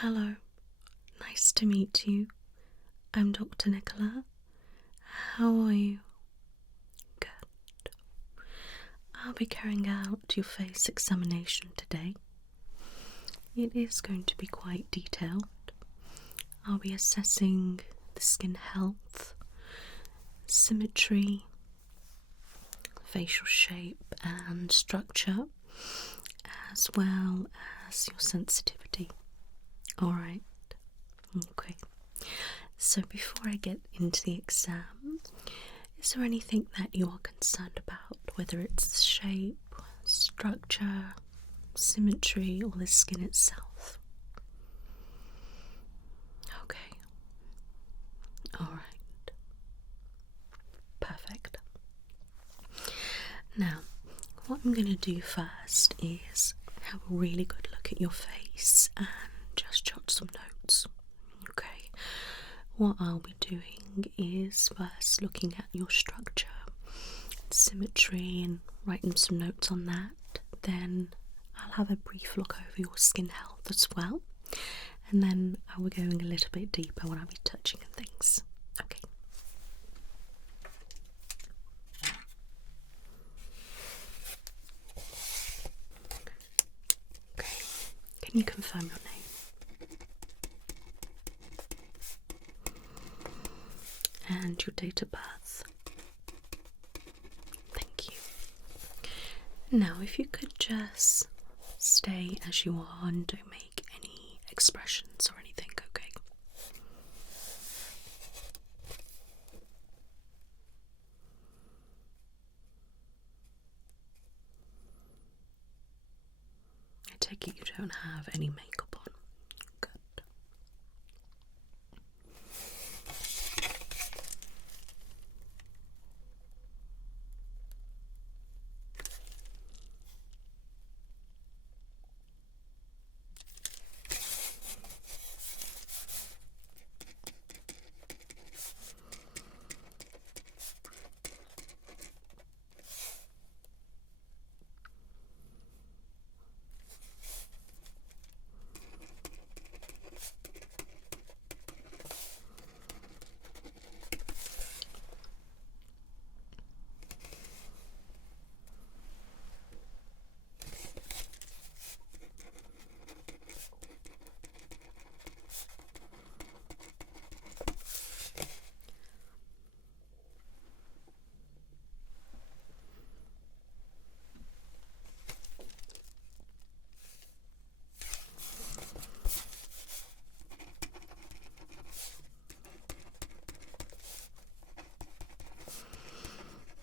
Hello, nice to meet you. I'm Dr. Nicola. How are you? Good. I'll be carrying out your face examination today. It is going to be quite detailed. I'll be assessing the skin health, symmetry, facial shape and structure, as well as your sensitivity. Alright, okay. So before I get into the exam, is there anything that you are concerned about, whether it's shape, structure, symmetry, or the skin itself? Okay. Alright. Perfect. Now, what I'm going to do first is have a really good look at your face and just jot some notes. Okay. What I'll be doing is first looking at your structure, symmetry, and writing some notes on that. Then I'll have a brief look over your skin health as well. And then I'll be going a little bit deeper when I'll be touching and things. Okay. Okay. Can you confirm your name? And your date of birth. Thank you. Now, if you could just stay as you are and don't make any expressions or anything, okay? I take it you don't have any makeup on. Good.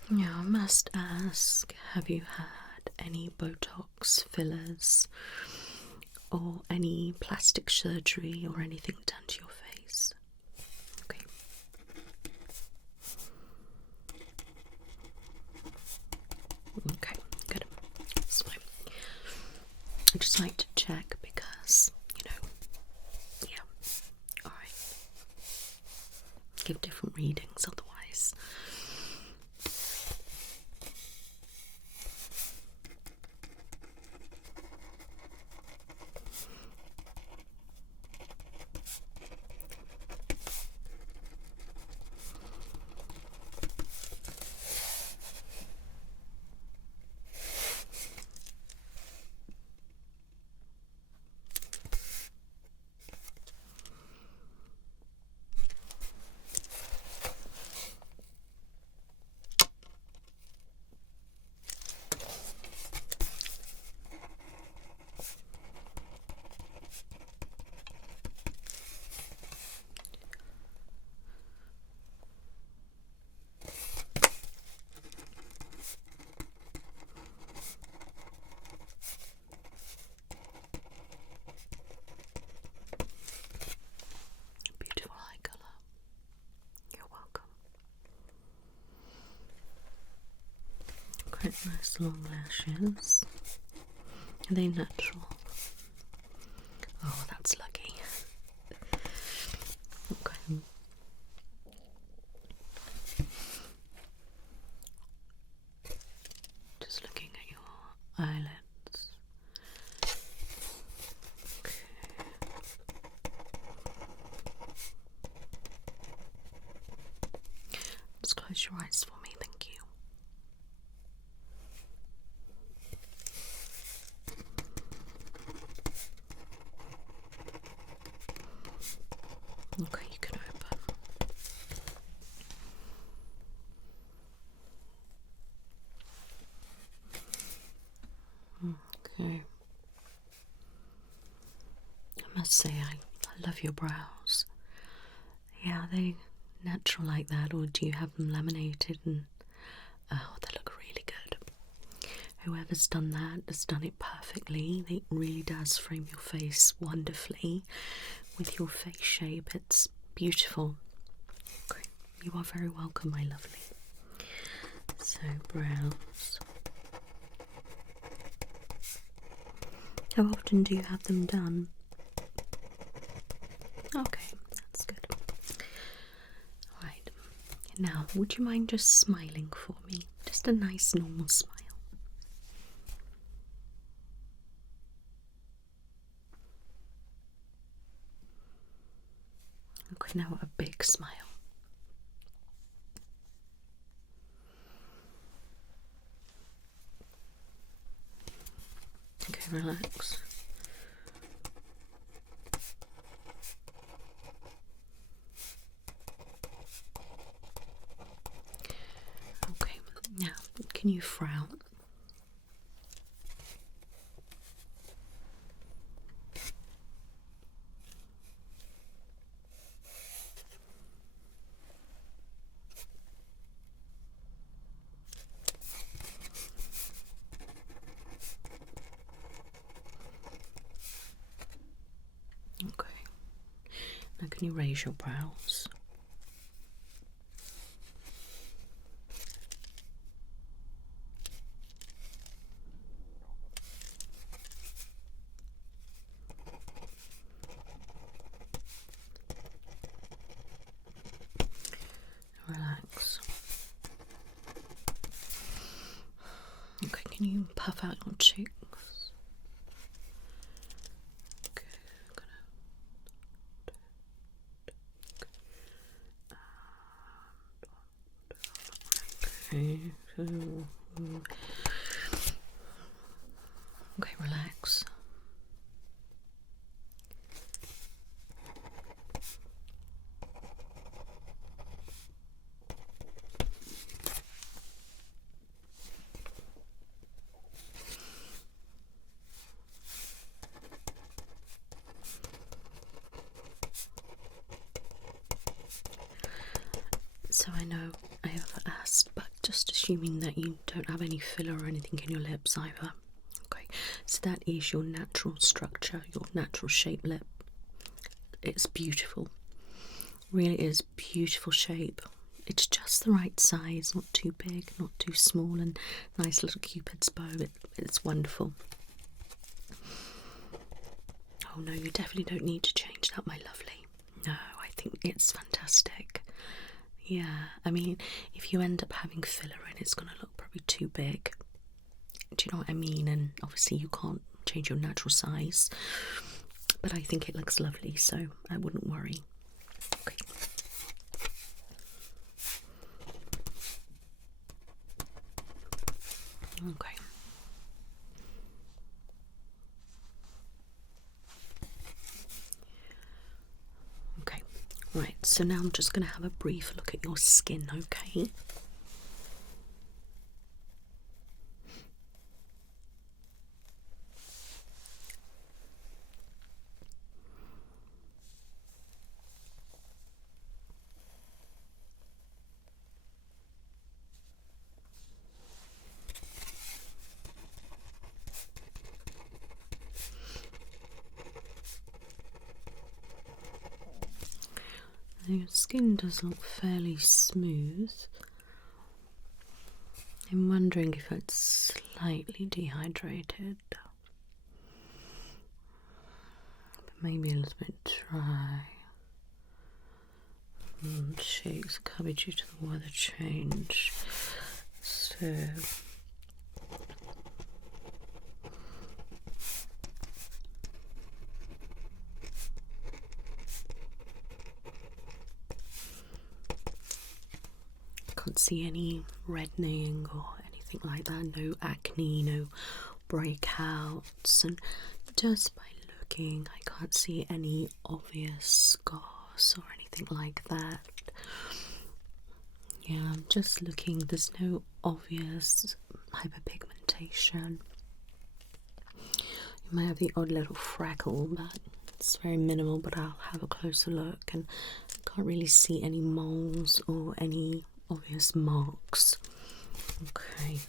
Now, I must ask, have you had any Botox, fillers, or any plastic surgery or anything done to your face? Okay. Okay, good. That's fine. I'd just like to check because, yeah. Alright. Give different readings otherwise. Quite nice long lashes. Are they natural? Oh, that's lucky. Okay. Just looking at your eyelids. Okay. Okay. I must say, I love your brows. Yeah, are they natural like that, or do you have them laminated? And oh, they look really good. Whoever's done that has done it perfectly. It really does frame your face wonderfully with your face shape. It's beautiful. Okay. You are very welcome, my lovely. So, brows. How often do you have them done? Okay, that's good. Alright, now would you mind just smiling for me? Just a nice normal smile. Okay, now a big smile. Okay, relax. Okay, now can you frown? Okay. Now can you raise your brows? Relax. Okay, can you puff out your cheeks? Okay, okay, relax. So I know I have asked, but just assuming that you don't have any filler or anything in your lips either. Okay, so that is your natural structure, your natural shape lip. It's beautiful. Really is beautiful shape. It's just the right size, not too big, not too small, and nice little cupid's bow. It's wonderful. Oh no, you definitely don't need to change that, my lovely. No, I think it's fantastic. Yeah, I mean, if you end up having filler in, it's going to look probably too big. Do you know what I mean? And obviously you can't change your natural size. But I think it looks lovely, so I wouldn't worry. Okay. Okay. Okay. Right, so now I'm just going to have a brief look at your skin, okay? Your skin does look fairly smooth. I'm wondering if it's slightly dehydrated. But maybe a little bit dry. Cheeks covered due to the weather change. So can't see any reddening or anything like that, no acne, no breakouts, and just by looking I can't see any obvious scars or anything like that. Yeah, I'm just looking, there's no obvious hyperpigmentation. You might have the odd little freckle, but it's very minimal, but I'll have a closer look, and I can't really see any moles or any obvious marks. Okay.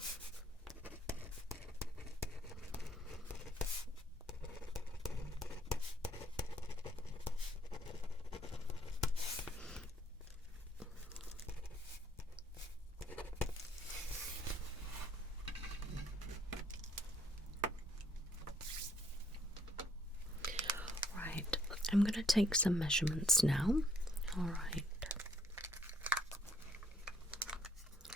Right, I'm going to take some measurements now. All right.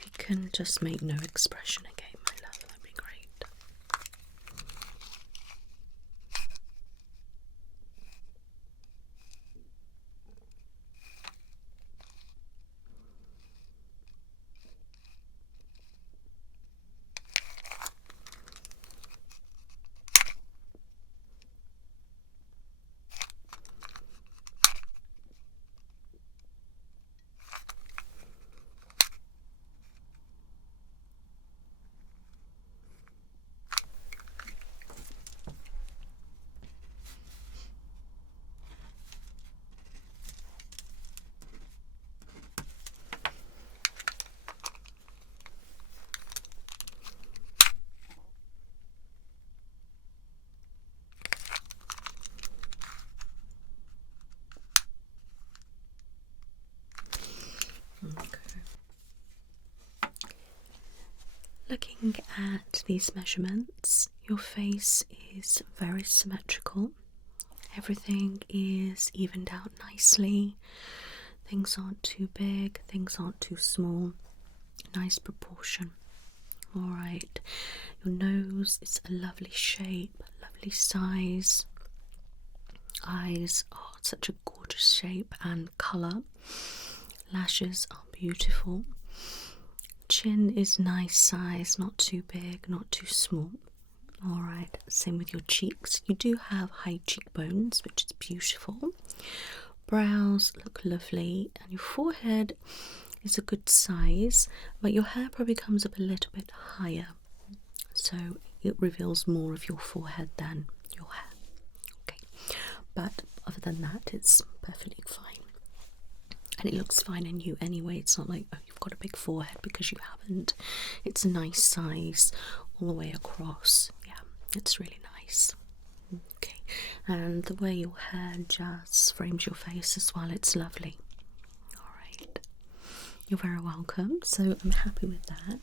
You can just make no expression again, my love, that'd be great. Looking at these measurements, your face is very symmetrical. Everything is evened out nicely. Things aren't too big, things aren't too small. Nice proportion. Alright, your nose is a lovely shape, lovely size. Eyes are such a gorgeous shape and colour. Lashes are beautiful. Chin is nice size, not too big, not too small. Alright, same with your cheeks. You do have high cheekbones, which is beautiful. Brows look lovely, and your forehead is a good size, but your hair probably comes up a little bit higher, so it reveals more of your forehead than your hair. Okay, but other than that, it's perfectly fine. And it looks fine in you anyway. It's not like, oh, you've got a big forehead, because you haven't. It's a nice size all the way across. Yeah, it's really nice. Okay, and the way your hair just frames your face as well, it's lovely. Alright, you're very welcome. So I'm happy with that.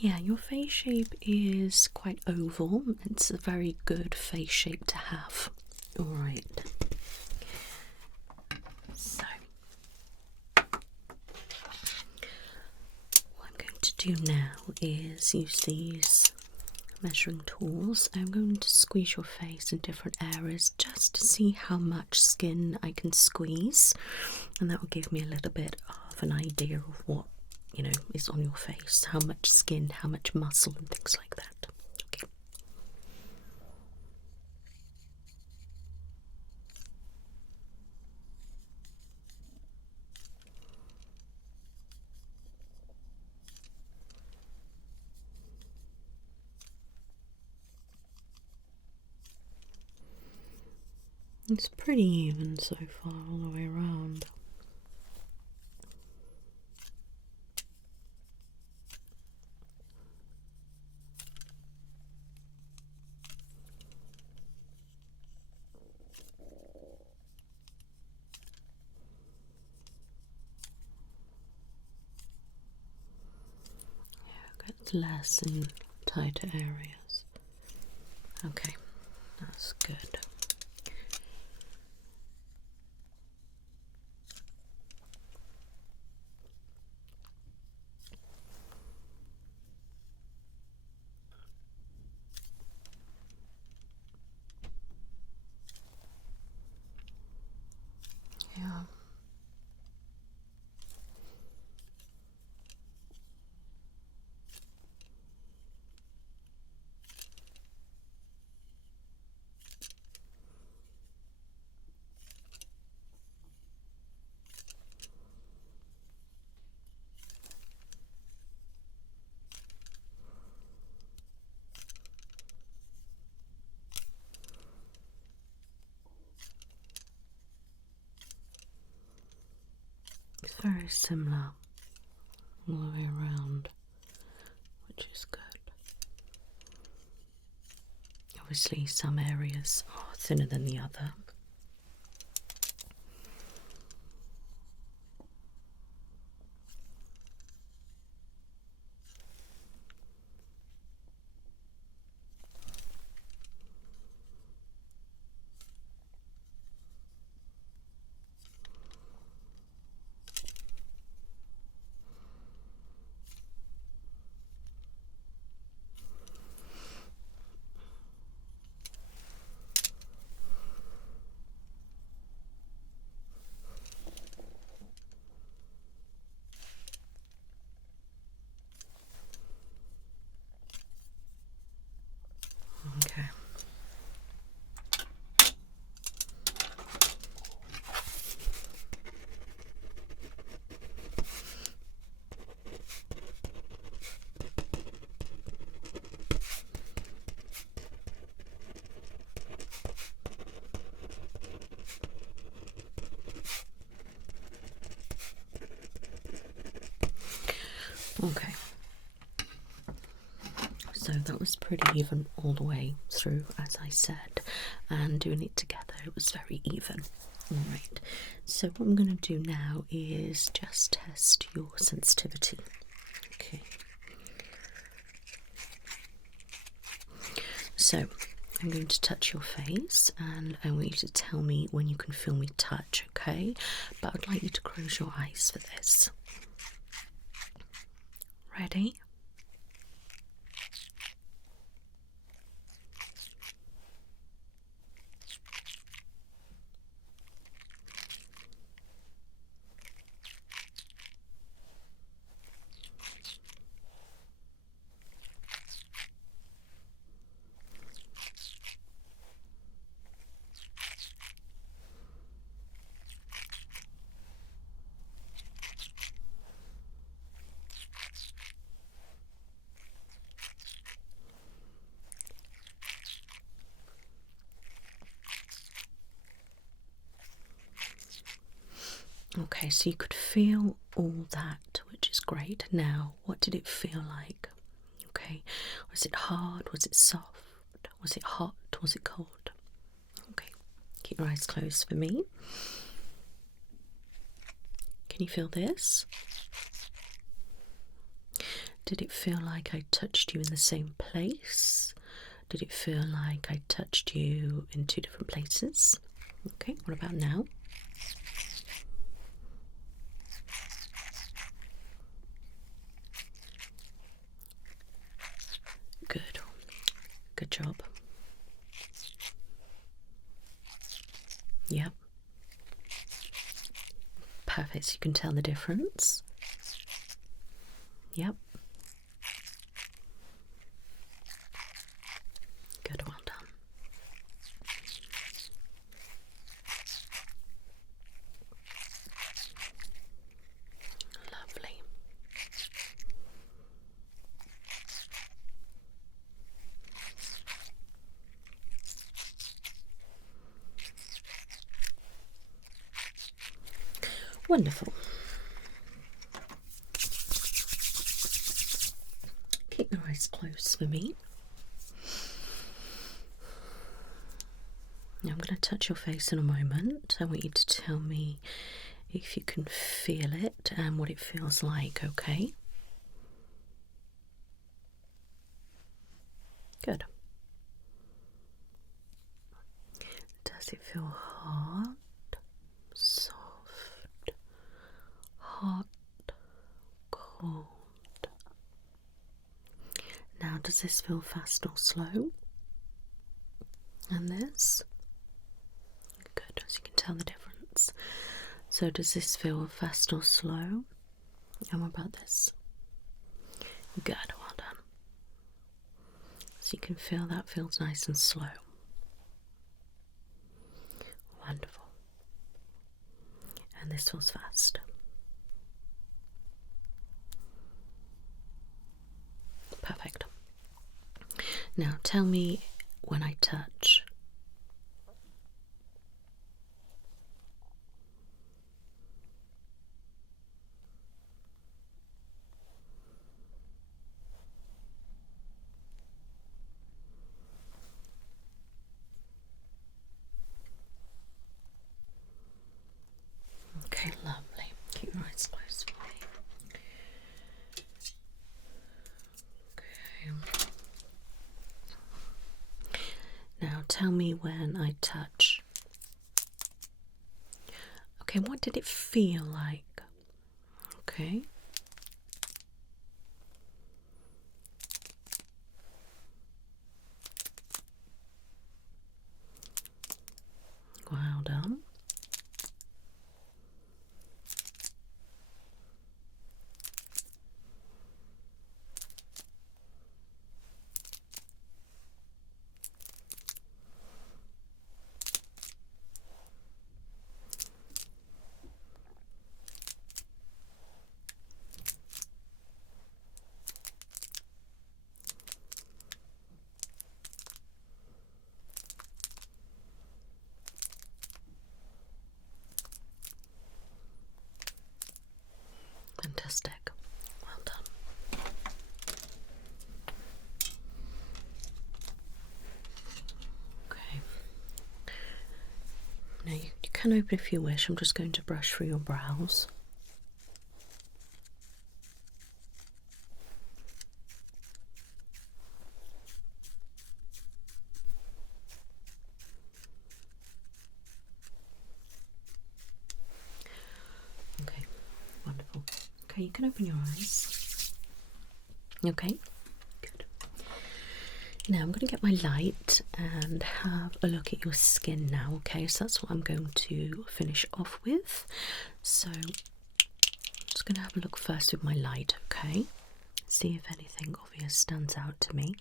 Yeah, your face shape is quite oval. It's a very good face shape to have. Alright. So, what I'm going to do now is use these measuring tools. I'm going to squeeze your face in different areas just to see how much skin I can squeeze, and that will give me a little bit of an idea of what, you know, is on your face, how much skin, how much muscle, and things like that. Okay. It's pretty even so far all the way around. Gets less in tighter areas. Okay, that's good. Yeah. It's very similar all the way around, which is good. Obviously, some areas are thinner than the other. Okay. Okay. So that was pretty even all the way through, as I said, and doing it together, it was very even. Alright, so what I'm going to do now is just test your sensitivity. Okay. So I'm going to touch your face and I want you to tell me when you can feel me touch, okay? But I'd like you to close your eyes for this. Ready? Okay, so you could feel all that, which is great. Now, what did it feel like? Okay, was it hard? Was it soft? Was it hot? Was it cold? Okay, keep your eyes closed for me. Can you feel this? Did it feel like I touched you in the same place? Did it feel like I touched you in two different places? Okay, what about now? Good. Good job. Yep. Perfect. So you can tell the difference. Yep. Good. Well done. Lovely. Wonderful. Keep your eyes closed for me. Now I'm going to touch your face in a moment. I want you to tell me if you can feel it and what it feels like, okay? Good. Does it feel hard, soft, hot, cold? Now, does this feel fast or slow? And this? Good, as you can tell the difference. So does this feel fast or slow? And what about this? Good, well done. So you can feel that feels nice and slow. Wonderful. And this feels fast. Perfect. Now tell me when I touch. tell me when I touch. Okay, what did it feel like? Okay. Well done. Fantastic. Well done. Okay. Now you can open if you wish. I'm just going to brush through your brows. Okay, wonderful. Okay, you can open your eyes. Okay, good. Now I'm going to get my light and have a look at your skin now, okay? So that's what I'm going to finish off with. So I'm just going to have a look first with my light, okay? See if anything obvious stands out to me.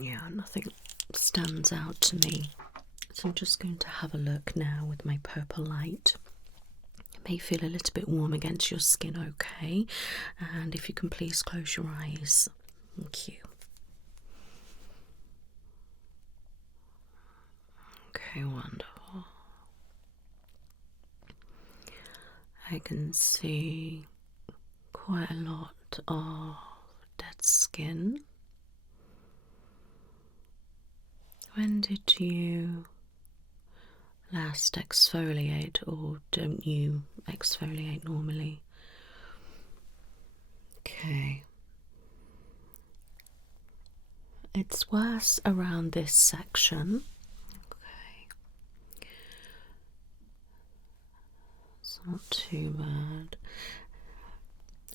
Yeah, nothing stands out to me. So I'm just going to have a look now with my purple light. It may feel a little bit warm against your skin, okay? And if you can please close your eyes. Thank you. Okay, wonderful. I can see quite a lot of dead skin. When did you last exfoliate, or don't you exfoliate normally? Okay. It's worse around this section. Okay. It's not too bad.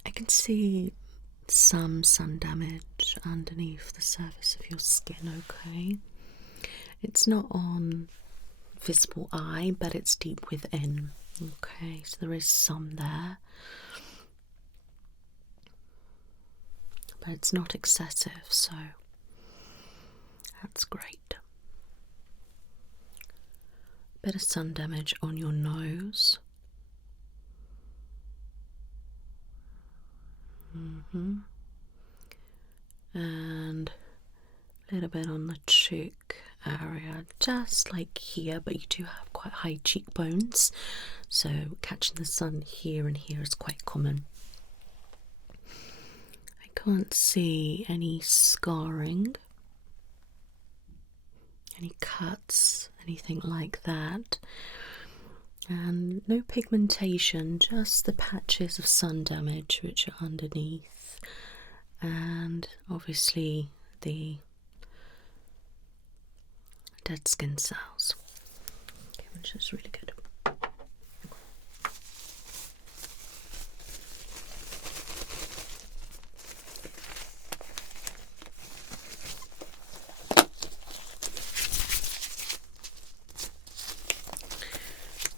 I can see some sun damage underneath the surface of your skin, okay? It's not on visible eye, but it's deep within. Okay, so there is some there, but it's not excessive, so that's great. Bit of sun damage on your nose. And a little bit on the cheek area, just like here, but you do have quite high cheekbones, so catching the sun here and here is quite common. I can't see any scarring, any cuts, anything like that, and no pigmentation, just the patches of sun damage which are underneath, and obviously the dead skin cells, okay, which is really good.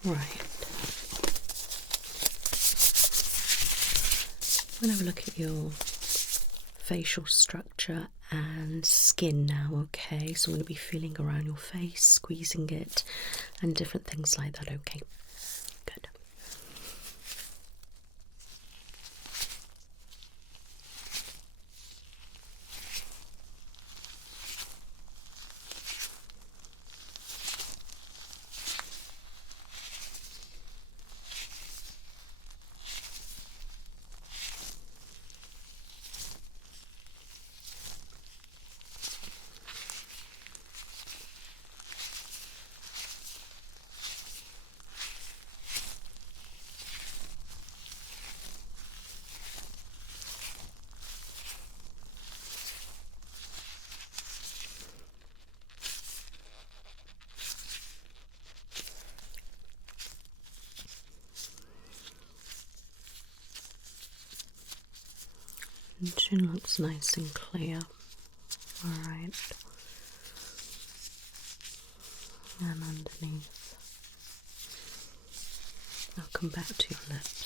Right. I'm going to have a look at your facial structure and skin now, okay? So I'm going to be feeling around your face, squeezing it, and different things like that, okay? Good. The chin looks nice and clear. Alright. And underneath. I'll come back to your lips.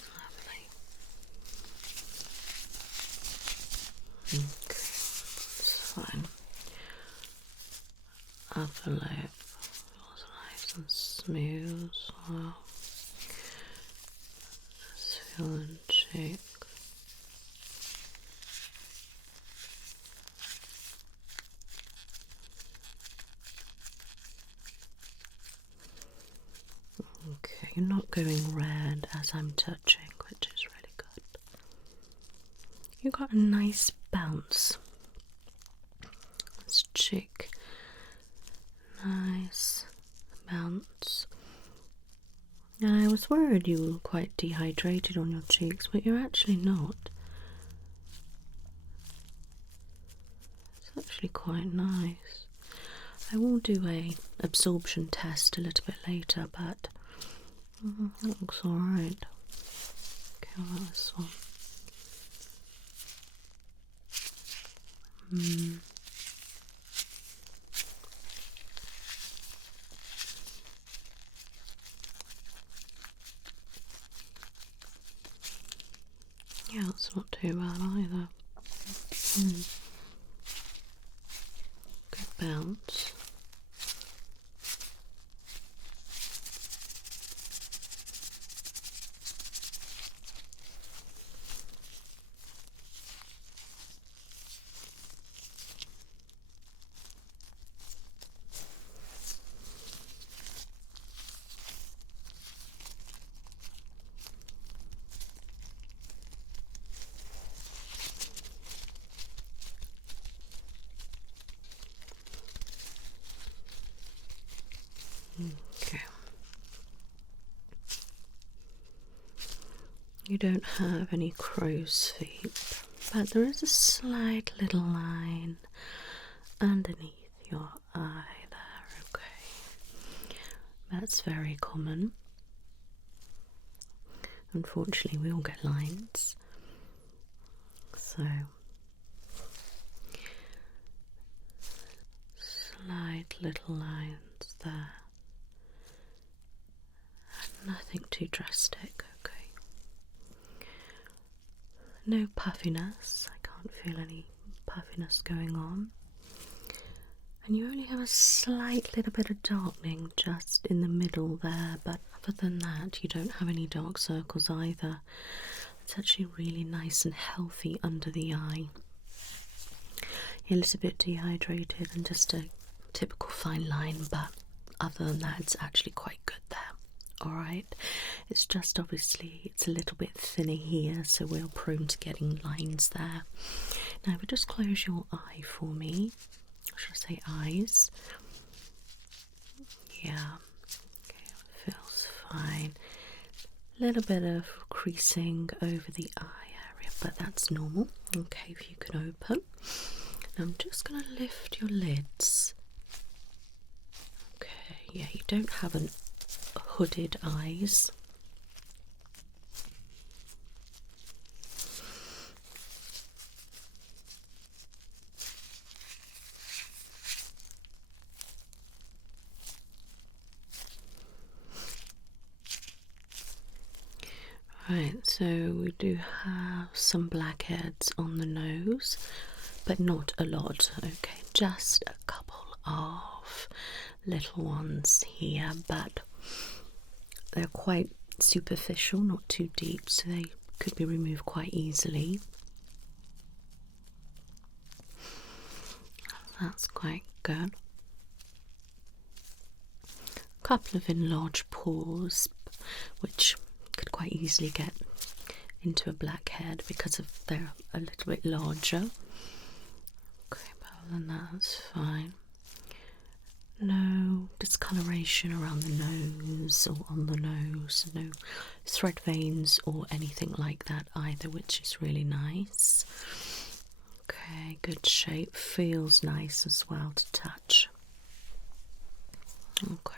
Lovely. Okay, that's fine. Upper lip was nice and smooth as well. Just feel the cheek. Okay, you're not going red as I'm touching, which is really good. You got a nice bounce. This cheek. Nice bounce. And I was worried you were quite dehydrated on your cheeks, but you're actually not. It's actually quite nice. I will do a absorption test a little bit later, but that looks alright. Okay, what about this one? Yeah, it's not too bad either. Good bounce. Okay. You don't have any crow's feet, but there is a slight little line underneath your eye there, okay? That's very common. Unfortunately, we all get lines. So, slight little lines there. Nothing too drastic, okay? No puffiness. I can't feel any puffiness going on. And you only have a slight little bit of darkening just in the middle there, but other than that, you don't have any dark circles either. It's actually really nice and healthy under the eye. You're a little bit dehydrated and just a typical fine line, but other than that, it's actually quite good there. Alright, it's just obviously it's a little bit thinner here, so we're prone to getting lines there. Now, if you just close your eye for me, or should I say eyes? Yeah, okay, feels fine. A little bit of creasing over the eye area, but that's normal. Okay, if you can open. Now I'm just going to lift your lids. Okay, yeah, you don't have an hooded eyes. Right, so we do have some blackheads on the nose, but not a lot. Okay, just a couple of little ones here, but they're quite superficial, not too deep, so they could be removed quite easily. That's quite good. A couple of enlarged pores, which could quite easily get into a blackhead because of they're a little bit larger. Okay, but other than that, that's fine. No discoloration around the nose or on the nose, no thread veins or anything like that either, which is really nice. Okay, good shape, feels nice as well to touch. Okay.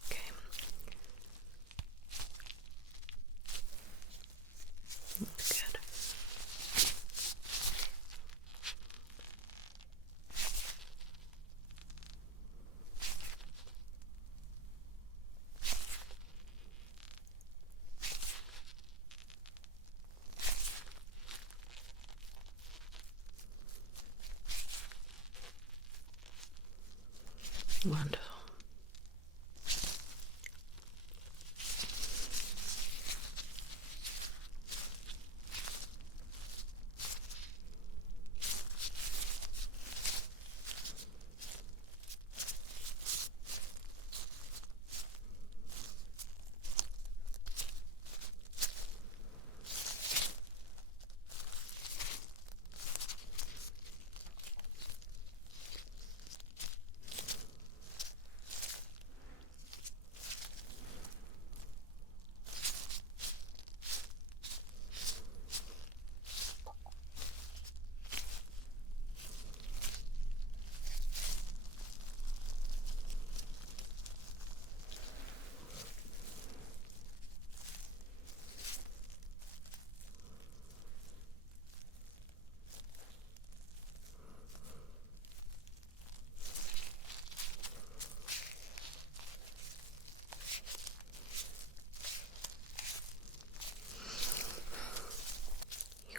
Okay. Good. Wonderful.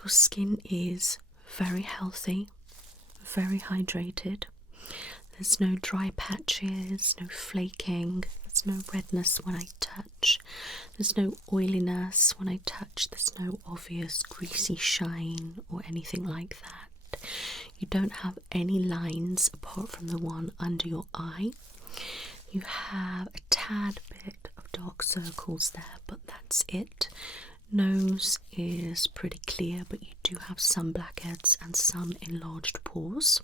Your skin is very healthy, very hydrated. There's no dry patches, no flaking, there's no redness when I touch, there's no oiliness when I touch, there's no obvious greasy shine or anything like that. You don't have any lines apart from the one under your eye. You have a tad bit of dark circles there, but that's it. Nose is pretty clear, but you do have some blackheads and some enlarged pores.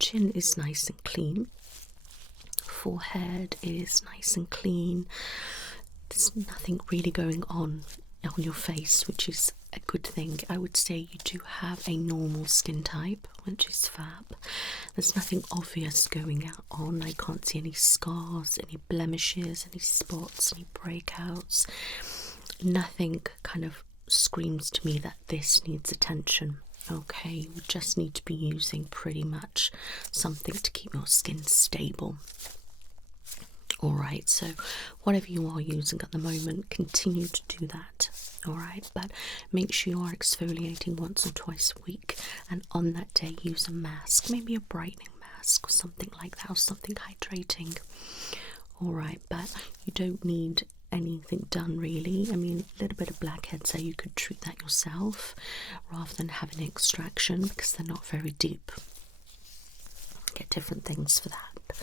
Chin is nice and clean. Forehead is nice and clean. There's nothing really going on your face, which is a good thing. I would say you do have a normal skin type, which is fab. There's nothing obvious going on. I can't see any scars, any blemishes, any spots, any breakouts. Nothing kind of screams to me that this needs attention. Okay, you just need to be using pretty much something to keep your skin stable. Alright, so whatever you are using at the moment, continue to do that. Alright, but make sure you are exfoliating once or twice a week, and on that day use a mask, maybe a brightening mask or something like that, or something hydrating. Alright, but you don't need anything done really. I mean, a little bit of blackheads, so you could treat that yourself rather than having an extraction because they're not very deep. Get different things for that.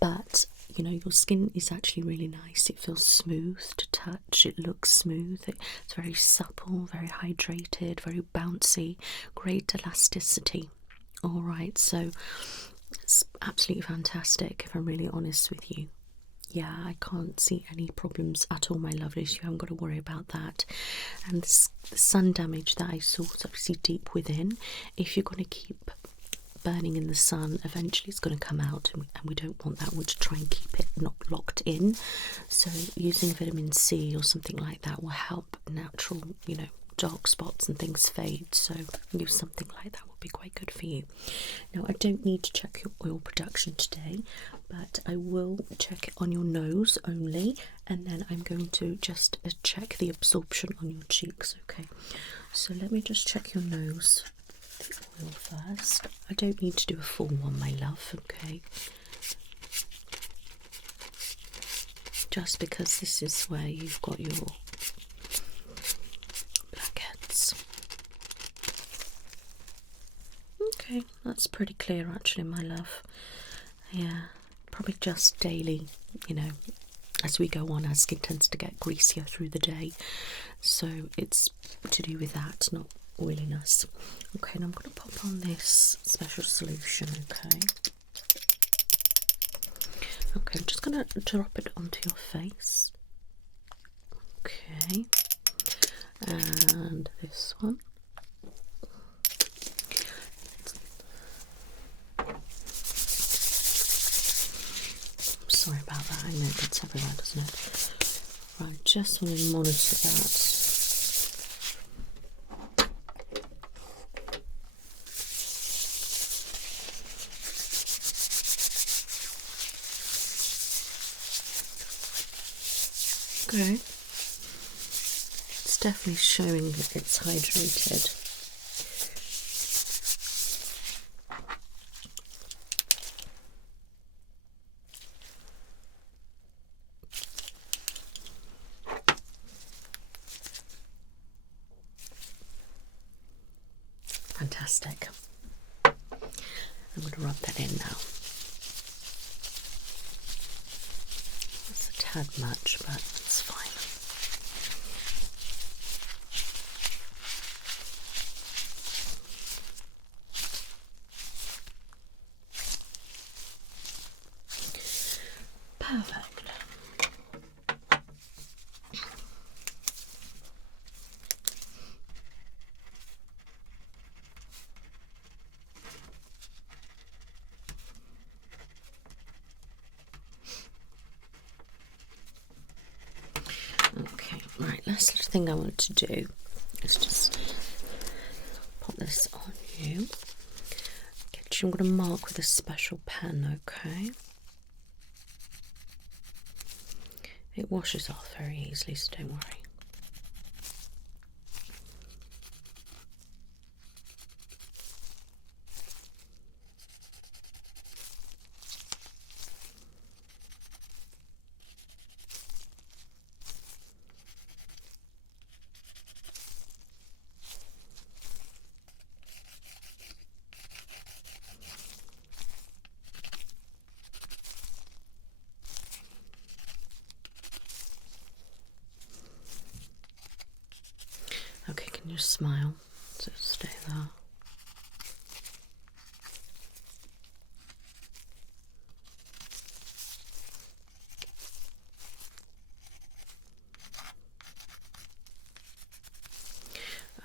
But you know, your skin is actually really nice. It feels smooth to touch, it looks smooth, it's very supple, very hydrated, very bouncy, great elasticity. Alright, so it's absolutely fantastic if I'm really honest with you. Yeah, I can't see any problems at all, my lovelies. You haven't got to worry about that. And the sun damage that I saw was obviously deep within. If you're going to keep burning in the sun, eventually it's going to come out, and we don't want that. We'll just try and keep it not locked in. So using vitamin C or something like that will help natural, dark spots and things fade, so use something like that would be quite good for you. Now, I don't need to check your oil production today, but I will check it on your nose only, and then I'm going to just check the absorption on your cheeks, okay? So let me just check your nose, the oil first. I don't need to do a full one, my love, okay? Just because this is where you've got your blackheads. Okay, that's pretty clear actually, my love. Yeah, probably just daily, you know, as we go on, our skin tends to get greasier through the day. So it's to do with that, not oiliness. Okay, now I'm going to pop on this special solution, okay? Okay, I'm just going to drop it onto your face. Okay, and this one. Sorry about that, I know it gets everywhere, doesn't it? Right, just want to monitor that. Okay, it's definitely showing that it's hydrated. Fantastic. I'm going to rub that in now. It's a tad much, but it's fine. Perfect. Okay, right, last little thing I want to do is just pop this on you. I'm going to mark with a special pen, okay? It washes off very easily, so don't worry. Okay, can you smile? So stay there.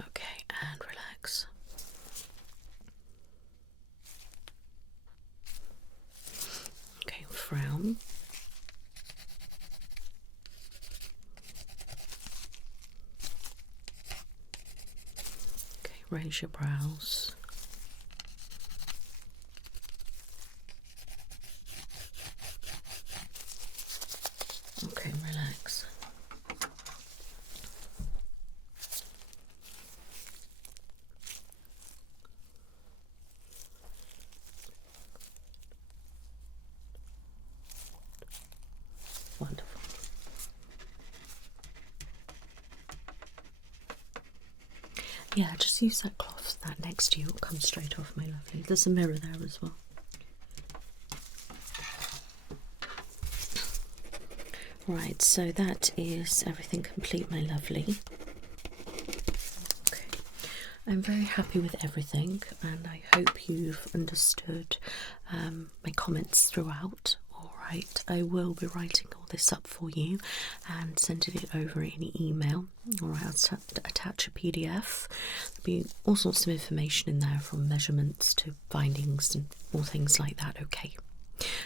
Okay, and relax. Okay, frown. Raise your brows. Okay, relax. Wonderful. Yeah, just use that cloth that next to you. It'll come straight off, my lovely. There's a mirror there as well. Right, so that is everything complete, my lovely. Okay, I'm very happy with everything, and I hope you've understood my comments throughout. Alright, I will be writing all this up for you and sending it over in an email. Alright, I'll attach a PDF. There'll be all sorts of information in there, from measurements to findings and all things like that, okay?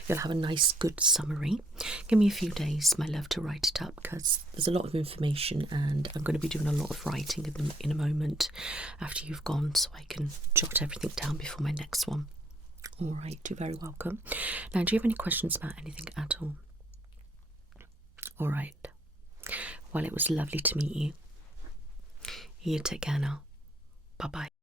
you'll have a nice, good summary. Give me a few days, my love, to write it up because there's a lot of information and I'm going to be doing a lot of writing in a moment after you've gone so I can jot everything down before my next one. Alright, you're very welcome. Now, do you have any questions about anything at all? Alright. Well, it was lovely to meet you. You take care now. Bye-bye.